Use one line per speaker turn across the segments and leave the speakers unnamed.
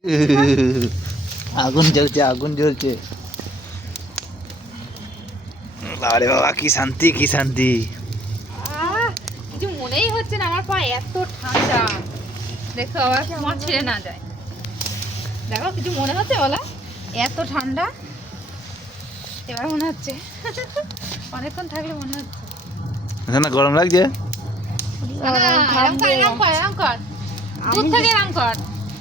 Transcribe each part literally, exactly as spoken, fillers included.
আগুন জ্বলছে, আগুন জ্বলছে। আরে বাবা, কি শান্তি, কি শান্তি।
কিছু মনেই হচ্ছে না, আমার পা এত ঠান্ডা। দেখো আবার তোমার ছেড়ে না যায়। দেখো কিছু মনে হচ্ছে বলা, এত ঠান্ডা। এবার মনে হচ্ছে অনেকক্ষণ থাকলে মনে হচ্ছে
না গরম লাগছে।
এরম কর, এরম কর, এরম কর, দূর থেকে এরম কর।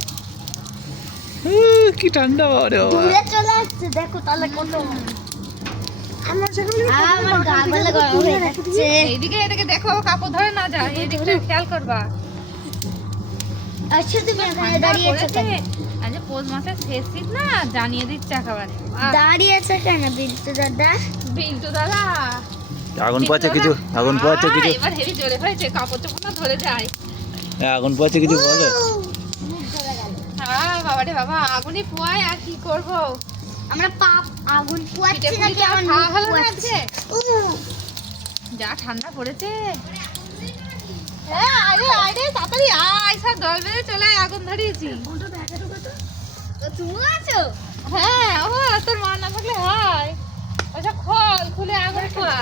কি ঠান্ডা বাবা রে বাবা।
দূরে চলে আসছে, দেখো তাহলে কত আমার যেগুলো আমার গা বলে গরম হয়ে যাচ্ছে।
এইদিকে এদিকে দেখো, কাপড় ধরে না যায়, এদিকটা খেয়াল করবা।
আচ্ছা তুমি এখানে দাঁড়িয়ে আছো কেন?
আজ পৌষ মাসের শেষ শীত না, জানিয়ে দিচ্ছে একেবারে।
দাঁড়িয়ে আছো কেন বিল্টু দাদা?
বিল্টু দাদা,
আগুন পোয়াচ্ছে কিছু, আগুন পোয়াচ্ছে কিছু,
এবার হেভি জোরে হয়েছে, কাপড় চোপড় না ধরে যায়।
আগুন পোয়াচ্ছে কিছু বলো।
হ্যাঁ বাবা রে বাবা, আগুনই পোয়ায়, আর কি করবো।
আমরা পাপ আগুন পোয়াচ্ছি না
পিঠে
কেমন
খাওয়া হলো না
পোয়াচ্ছি।
আজকে? যা ঠান্ডা পড়েছে। হ্যাঁ আরে আরে তাড়াতাড়ি আয়, সব দল বেঁধে চলে আয়, আগুন ধরিয়েছি।
তুমি আছো?
হ্যাঁ ও তোর মা না থাকলে হয়। ওসব খোল, খুলে আগুন পোয়া।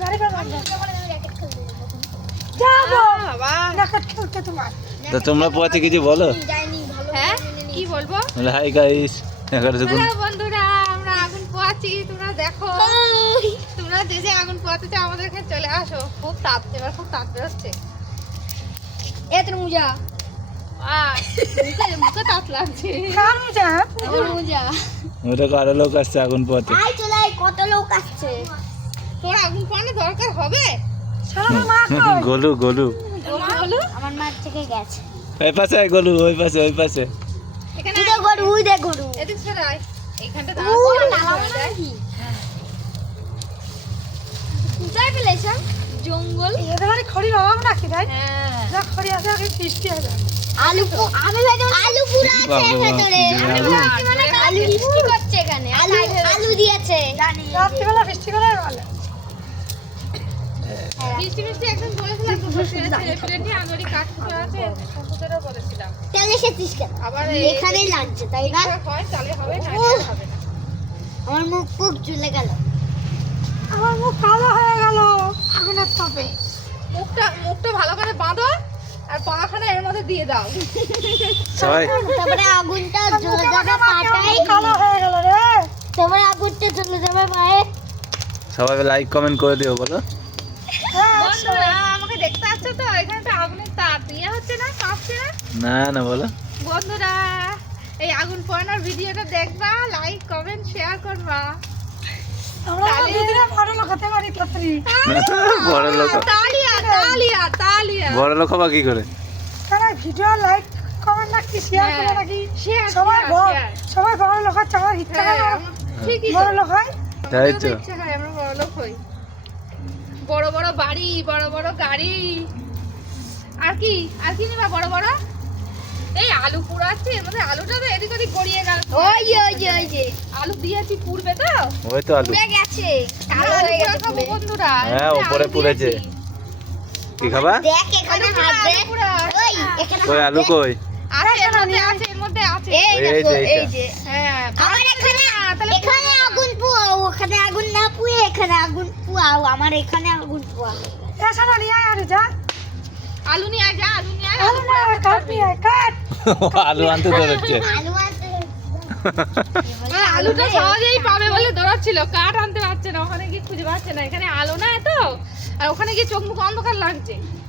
বাবা,
তো তোমরা পোয়াচ্ছে কিছু বলো।
হ্যাঁ কি বলবো?
হাই গাইস, এগারো সেকেন্ড।
হ্যালো বন্ধুরা, আমরা আগুন পোয়াচ্ছি, তোমরা দেখো। তোমরা যে যে আগুন পোয়াতে চাও আমাদের এখানে চলে আসো। খুব তাপ, এবার খুব তাপ বেরোচ্ছে।
এ তোর মুজা
আহ, মুখে মুখে তাপ লাগছে।
তোর মুজা
ওটা আরো লোক আসছে আগুন পোয়াতে।
আই চলে আয়, কত লোক আসছে।
তোর আগুন পোয়ানো দরকার হবে?
গোলু গোলু
বলো
আমার মাঠ থেকে গেছে।
ওই পাশে আয় গোলু, ওই পাশে ওই পাশে।
এখানে
উদে গরু উদে গরু
এদিক সরে আয়। এইখানটা
ও
দাঁড়া,
নামাবো না নাকি? কোথায় ফেলেছ? জঙ্গল।
হ্যাঁ
আলু পু- আমি ভেবেছি আলু পুরা আছে
বাবা,
ভেতরে।
কি
আমি
আলু?
ভাবছি মানে আলু মিষ্টি করছে এখানে। আলু আলু দিয়েছে।
মিষ্টি মিষ্টি একদম বলেছিলাম তো, ছেলে ফিলেটি আঙুরি কাঠ ফুটো আছে, ফুটোদেরও বলেছিলাম।
তাহলে এসেছিস কেন?
আবার
এখানেই লাগছে তাই না?
হয় তাহলে হবে, না
উহ।
হবে না।
আমার মুখ পুক ঝুলে গেল।
আমার মুখ কালো হয়ে গেল আগুনের তাপে।
মুখটা মুখটা ভালো করে বাঁধো আর পাখানা এর মধ্যে দিয়ে দাও।
সবাই
তারপরে আগুনটা জ্বলে যাবে পাটাই।
কালো হয়ে গেল রে।
তারপরে আগুনটা জ্বলে যাবে পায়ে।
সবাই লাইক কমেন্ট করে দিও বলো।
বন্ধুরা আমাকে দেখতে আসছো তো, এখানে তো আগুনের তাপ ইয়ে হচ্ছে না, কাঁপছে না।
না না বলো।
বন্ধুরা এই আগুন পোড়ানোর ভিডিওটা দেখবা, লাইক কমেন্ট শেয়ার করবা।
আমরা
তাহলে-
দিদিরা বড় লোক হতে পারি তাড়াতাড়ি।
বড় লোক,
তালিয়া তালিয়া তালিয়া।
বড় লোক হবা কি করে?
তারা ভিডিও লাইক কমেন্ট নাকি শেয়ার করে নাকি
শেয়ার
সবাই বড়
শেয়ার।
সবাই বড় লোক হচ্ছে। আমার ইচ্ছা করে
হ্যাঁ, ঠিকই তো।
বড় লোক হয়।
তাই তো।
ইচ্ছা হয় আমরা বড় লোক হই, বড় বড় বাড়ি, বড় বড় গাড়ি। আর কি আর কি নিবা বড় বড়? এই আলু পুড়াচ্ছি, এর মধ্যে আলুটা তো এদিক ওদিক গড়িয়ে গেল।
ওই যে ওই যে ওই যে
আলু দিয়েছি, পুড়বে তো?
ওই তো আলু।
পুড়ে গেছে। কালো
আলু
হয়ে
পোড়া
গেছে
খাবো
পুড়ে।
বন্ধুরা।
হ্যাঁ,
এর মধ্যে
ওপরে
আলু
পুড়েছে।
দিয়েছি।
কি খাবা?
দেখ এখানে
আলু পোড়া,
হাত দে।
আলু পোড়া।
ওই এখানে
কই
হাত
আলু
দে।
কই?
আছে, এর মধ্যে আছে, এর মধ্যে আছে।
এই
এই
দেখো
যে
এই
এইটা।
যে।
হ্যাঁ,
আমার এখানে
তাহলে
এখানে আগুন পোয়াও, ওখানে আগুন না পুয়ে এখানে আগুন পোয়াও। আমার এখানে আগুন পোয়া।
এসো না নিয়ে আয় আলু যা।
আলু নিয়ে আয়, যা আলু নিয়ে আয়।
আলু না কাট নিয়ে আয় কাট।
আলু আনতে ধরেছে।
আলু আছে।
মানে আলুটা সহজেই পাবে বলে দৌড়াচ্ছিল, কাঠ আনতে পারছে না, ওখানে গিয়ে খুঁজে পাচ্ছে না। এখানে আলো না এত, আর ওখানে গিয়ে চোখ মুখ অন্ধকার লাগছে।